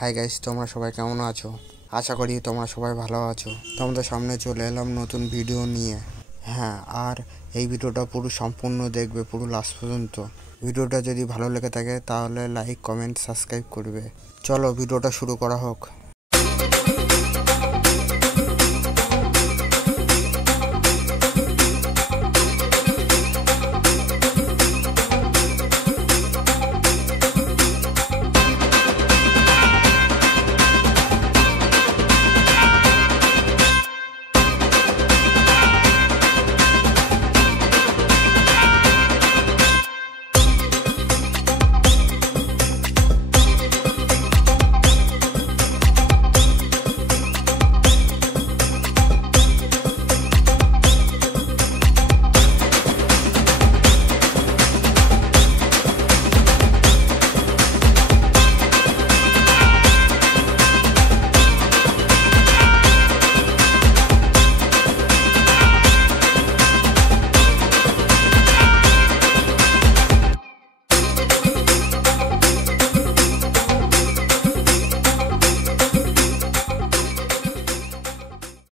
Hi guys, তোমরা সবাই কেমন আছো? আশা করি তোমরা সবাই ভালো আছো। তোমাদের সামনে চলে এলাম নতুন ভিডিও নিয়ে। হ্যাঁ, আর এই ভিডিওটা পুরো সম্পূর্ণ দেখবে, পুরো লাস্ট পর্যন্ত। ভিডিওটা যদি ভালো লেগে থাকে তাহলে লাইক, কমেন্ট, সাবস্ক্রাইব করবে। চলো ভিডিওটা শুরু করা হোক।